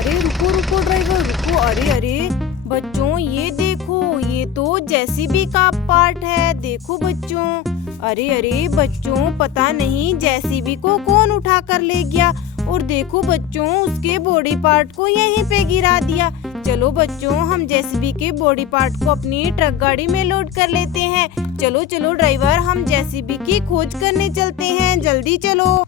अरे रुको रुको ड्राइवर रुको। अरे अरे बच्चों ये देखो, ये तो जेसीबी का पार्ट है। देखो बच्चों। अरे अरे बच्चों पता नहीं जेसीबी को कौन उठा कर ले गया। और देखो बच्चों उसके बॉडी पार्ट को यहीं पे गिरा दिया। चलो बच्चों हम जेसीबी के बॉडी पार्ट को अपनी ट्रक गाड़ी में लोड कर लेते हैं। चलो चलो ड्राइवर हम जेसीबी की खोज करने चलते हैं, जल्दी चलो।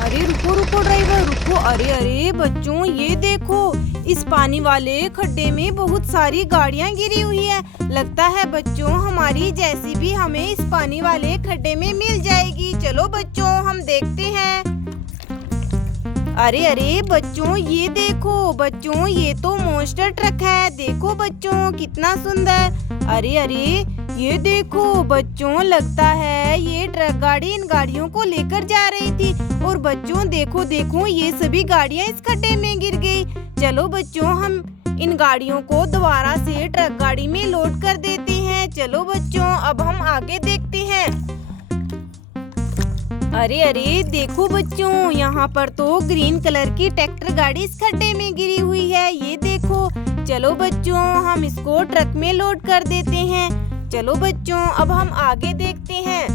अरे रुको रुको ड्राइवर रुको। अरे अरे बच्चों ये देखो, इस पानी वाले खड्डे में बहुत सारी गाड़ियां गिरी हुई है। लगता है बच्चों हमारी जेसीबी हमें इस पानी वाले खड्डे में मिल जाएगी। चलो बच्चों हम देखते हैं। अरे अरे बच्चों ये देखो, बच्चों ये तो मॉन्स्टर ट्रक है। देखो बच्चों कितना सुंदर। अरे अरे ये देखो बच्चों, लगता है ये ट्रक गाड़ी इन गाड़ियों को लेकर जा रही थी। और बच्चों देखो देखो ये सभी गाड़ियां इस खड्डे में गिर गई। चलो बच्चों हम इन गाड़ियों को दोबारा से ट्रक गाड़ी में लोड कर देते हैं। चलो बच्चों अब हम आगे देखते हैं। अरे अरे देखो बच्चों, यहाँ पर तो ग्रीन कलर की ट्रैक्टर गाड़ी इस खड्डे में गिरी हुई है। ये देखो। चलो बच्चों हम इसको ट्रक में लोड कर देते हैं। चलो बच्चों अब हम आगे देखते हैं।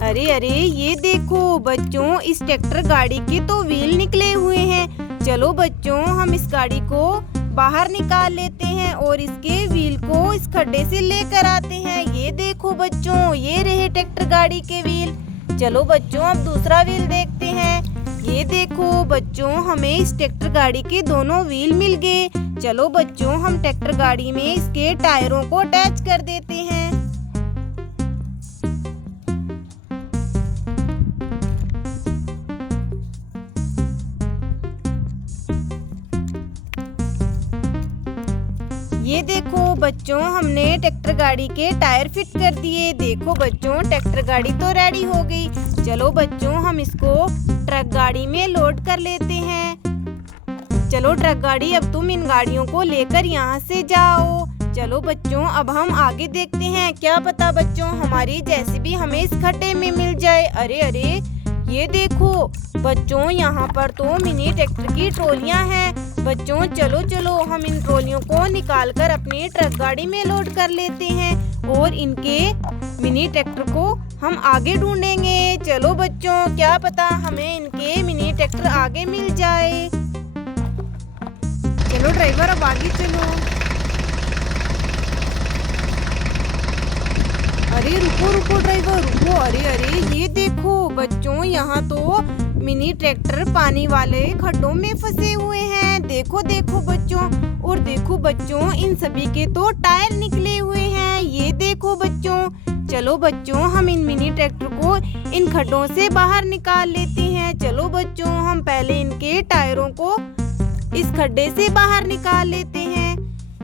अरे अरे ये देखो बच्चों, इस ट्रैक्टर गाड़ी के तो व्हील निकले हुए हैं। चलो बच्चों हम इस गाड़ी को बाहर निकाल लेते हैं और इसके व्हील को इस खड्डे से लेकर आते हैं। ये देखो बच्चों, ये रहे ट्रैक्टर गाड़ी के व्हील। चलो बच्चों अब दूसरा व्हील देखते हैं। ये देखो बच्चों, हमें इस ट्रैक्टर गाड़ी के दोनों व्हील मिल गए। चलो बच्चों हम ट्रैक्टर गाड़ी में इसके टायरों को अटैच कर देते हैं। ये देखो बच्चों, हमने ट्रैक्टर गाड़ी के टायर फिट कर दिए। देखो बच्चों ट्रैक्टर गाड़ी तो रेडी हो गई। चलो बच्चों हम इसको ट्रक गाड़ी में लोड कर लेते हैं। चलो ट्रक गाड़ी अब तुम इन गाड़ियों को लेकर यहाँ से जाओ। चलो बच्चों अब हम आगे देखते हैं। क्या पता बच्चों हमारी जेसीबी हमें इस खड्डे में मिल जाए। अरे अरे ये देखो बच्चों, यहाँ पर तो मिनी ट्रैक्टर की ट्रॉलियाँ हैं। बच्चों चलो चलो हम इन ट्रॉलियों को निकालकर अपनी ट्रक गाड़ी में लोड कर लेते हैं और इनके मिनी ट्रैक्टर को हम आगे ढूंढेंगे। चलो बच्चों क्या पता हमें इनके मिनी ट्रैक्टर आगे मिल जाए। चलो ड्राइवर अब आगे चलो। अरे रुको रुको ड्राइवर रुको। अरे अरे ये देखो बच्चों, यहाँ तो मिनी ट्रैक्टर पानी वाले खड्डों में फंसे हुए हैं। देखो देखो बच्चों। और देखो बच्चों इन सभी के तो टायर निकले हुए हैं। ये देखो बच्चों। चलो बच्चों हम इन मिनी ट्रैक्टर को इन खड्डों से बाहर निकाल लेते हैं। चलो बच्चों हम पहले इनके टायरों को इस खड्डे से बाहर निकाल लेते हैं।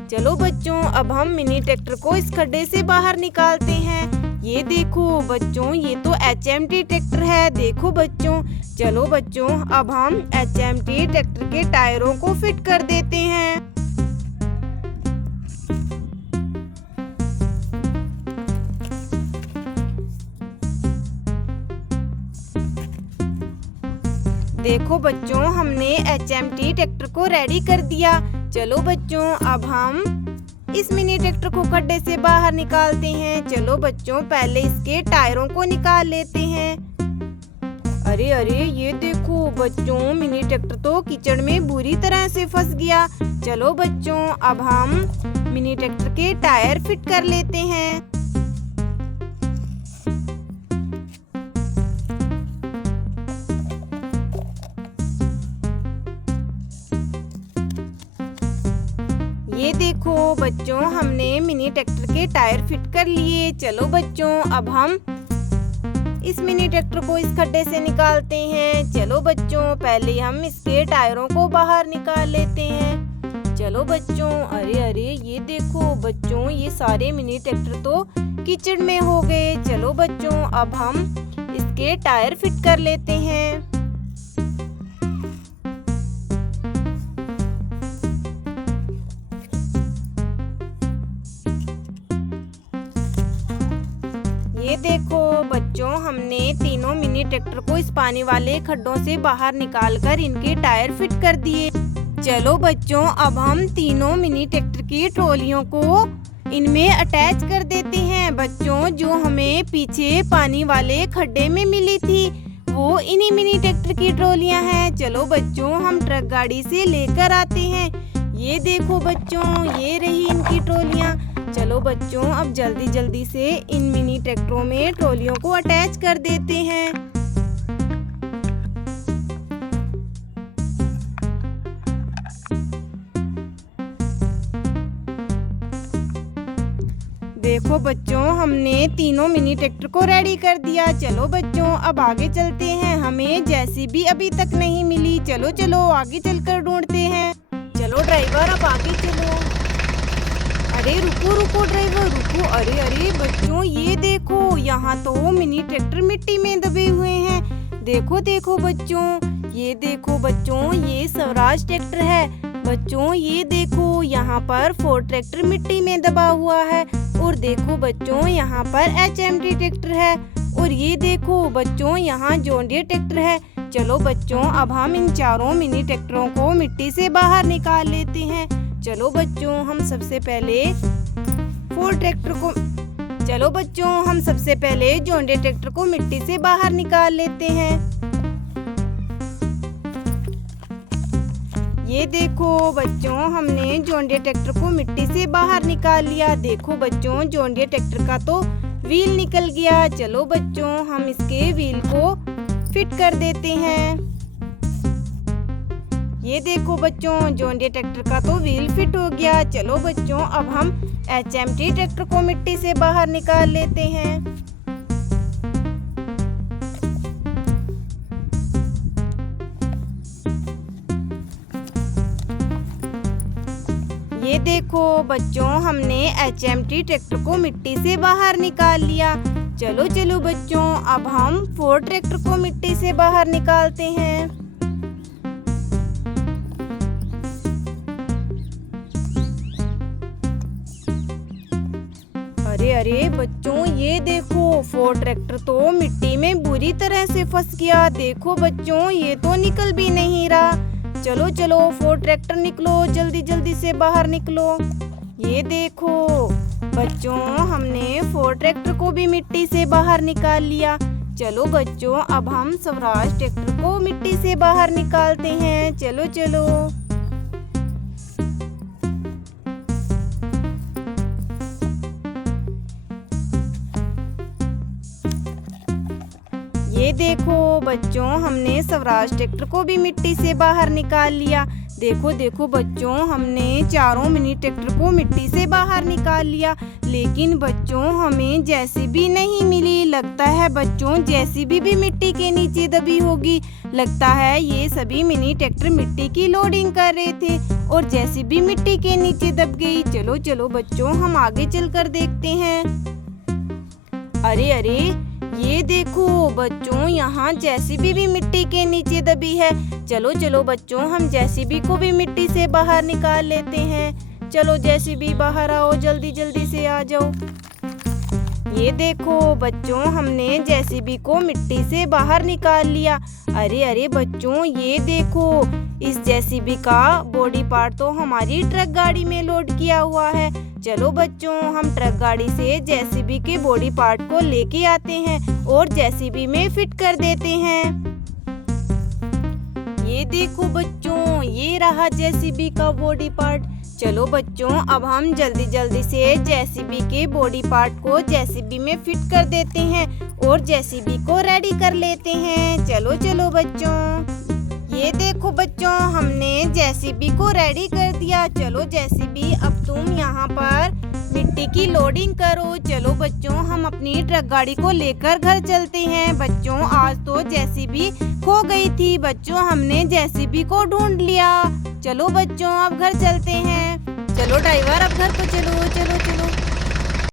चलो बच्चों अब हम मिनी ट्रैक्टर को इस खड्डे से बाहर निकालते हैं। ये देखो बच्चों, ये तो HMT ट्रैक्टर है। देखो बच्चों। चलो बच्चों अब हम HMT ट्रैक्टर के टायरों को फिट कर देते हैं। देखो बच्चों हमने HMT ट्रैक्टर को रेडी कर दिया। चलो बच्चों अब हम इस मिनी ट्रैक्टर को खड्डे से बाहर निकालते हैं। चलो बच्चों पहले इसके टायरों को निकाल लेते हैं। अरे अरे ये देखो बच्चों, मिनी ट्रैक्टर तो कीचड़ में बुरी तरह से फंस गया। चलो बच्चों अब हम मिनी ट्रैक्टर के टायर फिट कर लेते हैं। ये देखो बच्चों, हमने मिनी ट्रैक्टर के टायर फिट कर लिए। चलो बच्चों अब हम इस मिनी ट्रैक्टर को इस खड्डे से निकालते हैं। चलो बच्चों पहले हम इसके टायरों को बाहर निकाल लेते हैं। चलो बच्चों। अरे अरे ये देखो बच्चों, ये सारे मिनी ट्रैक्टर तो कीचड़ में हो गए। चलो बच्चों अब हम इसके टायर फिट कर लेते हैं। ये देखो बच्चों, हमने तीनों मिनी ट्रैक्टर को इस पानी वाले खड्डों से बाहर निकालकर इनके टायर फिट कर दिए। चलो बच्चों, अब हम तीनों मिनी ट्रैक्टर की ट्रॉलियों को इनमें अटैच कर देते हैं। बच्चों, जो हमें पीछे पानी वाले खड्डे में मिली थी वो इन्हीं मिनी ट्रैक्टर की ट्रॉलियां हैं। चलो बच्चों, हम ट्रक गाड़ी से लेकर आते हैं। ये देखो बच्चों, ये रही इनकी ट्रॉलियां। चलो बच्चों, अब जल्दी जल्दी से इन मिनी ट्रैक्टरों में ट्रॉलियों को अटैच कर देते हैं। देखो बच्चों, हमने तीनों मिनी ट्रैक्टर को रेडी कर दिया। चलो बच्चों, अब आगे चलते हैं। हमें जेसीबी अभी तक नहीं मिली। चलो चलो आगे चलकर ढूंढते हैं। चलो ड्राइवर, अब आगे चलो। अरे रुको रुको ड्राइवर, रुको। अरे अरे बच्चों, ये देखो, यहाँ तो मिनी ट्रैक्टर मिट्टी में दबे हुए हैं। देखो देखो बच्चों, ये देखो बच्चों, ये स्वराज ट्रैक्टर है। बच्चों, ये देखो, यहाँ पर फोर्ड ट्रैक्टर मिट्टी में दबा हुआ है। और देखो बच्चों, यहाँ पर HMT ट्रैक्टर है। और ये देखो बच्चों, यहाँ जॉन डीरे ट्रैक्टर है। चलो बच्चों, अब हम इन चारों मिनी ट्रैक्टरों को मिट्टी से बाहर निकाल लेते हैं। चलो बच्चों, हम सबसे पहले फोर्ड ट्रैक्टर को चलो बच्चों, हम सबसे पहले जॉन डीरे ट्रैक्टर को मिट्टी से बाहर निकाल लेते हैं। ये देखो बच्चों, हमने जॉन डीरे ट्रैक्टर को मिट्टी से बाहर निकाल लिया। देखो बच्चों, जॉन डीरे ट्रैक्टर का तो व्हील निकल गया। चलो बच्चों, हम इसके व्हील को फिट कर देते हैं। ये देखो बच्चों, जॉन डीरे ट्रैक्टर का तो व्हील फिट हो गया। चलो बच्चों, अब हम HMT ट्रैक्टर को मिट्टी से बाहर निकाल लेते हैं। ये देखो बच्चों, हमने HMT ट्रैक्टर को मिट्टी से बाहर निकाल लिया। चलो चलो बच्चों, अब हम फोर्ड ट्रैक्टर को मिट्टी से बाहर निकालते हैं। अरे अरे बच्चों, ये देखो, फोर्ड ट्रैक्टर तो मिट्टी में बुरी तरह से फंस गया। देखो बच्चों, ये तो निकल भी नहीं रहा। चलो चलो फोर्ड ट्रैक्टर निकलो, जल्दी जल्दी से बाहर निकलो। ये देखो बच्चों, हमने फोर्ड ट्रैक्टर को भी मिट्टी से बाहर निकाल लिया। चलो बच्चों, अब हम स्वराज ट्रैक्टर को मिट्टी से बाहर निकालते हैं। चलो चलो। ये देखो बच्चों, हमने स्वराज ट्रैक्टर को भी मिट्टी से बाहर निकाल लिया। देखो देखो बच्चों, हमने चारों मिनी ट्रैक्टर को मिट्टी से बाहर निकाल लिया। लेकिन बच्चों, हमें जेसीबी नहीं मिली। लगता है बच्चों, जेसीबी भी मिट्टी के नीचे दबी होगी। लगता है ये सभी मिनी ट्रैक्टर मिट्टी की लोडिंग कर रहे थे और जेसीबी मिट्टी के नीचे दब गई। चलो चलो बच्चों, हम आगे चलकर देखते हैं। अरे अरे, ये देखो बच्चों, यहाँ जेसीबी भी मिट्टी के नीचे दबी है। चलो चलो बच्चों, हम जेसीबी को भी मिट्टी से बाहर निकाल लेते हैं। चलो जेसीबी बाहर आओ, जल्दी जल्दी से आ जाओ। ये देखो बच्चों, हमने जेसीबी को मिट्टी से बाहर निकाल लिया। अरे अरे बच्चों, ये देखो, इस जेसीबी का बॉडी पार्ट तो हमारी ट्रक गाड़ी में लोड किया हुआ है। चलो बच्चों, हम ट्रक गाड़ी से जेसीबी के बॉडी पार्ट को लेके आते हैं और जेसीबी में फिट कर देते हैं। ये देखो बच्चों, ये रहा जेसीबी का बॉडी पार्ट। चलो बच्चों, अब हम जल्दी जल्दी से जेसीबी के बॉडी पार्ट को जेसीबी में फिट कर देते हैं और जेसीबी को रेडी कर लेते हैं। चलो चलो बच्चों। ये देखो बच्चों, हमने जेसीबी को रेडी कर दिया। चलो जेसीबी, अब तुम यहाँ पर मिट्टी की लोडिंग करो। चलो बच्चों, हम अपनी ट्रक गाड़ी को लेकर घर चलते हैं। बच्चों, आज तो जेसीबी खो गई थी। बच्चों, हमने जेसीबी को ढूंढ लिया। चलो बच्चों, अब घर चलते हैं। चलो ड्राइवर, अब घर को चलो चलो चलो।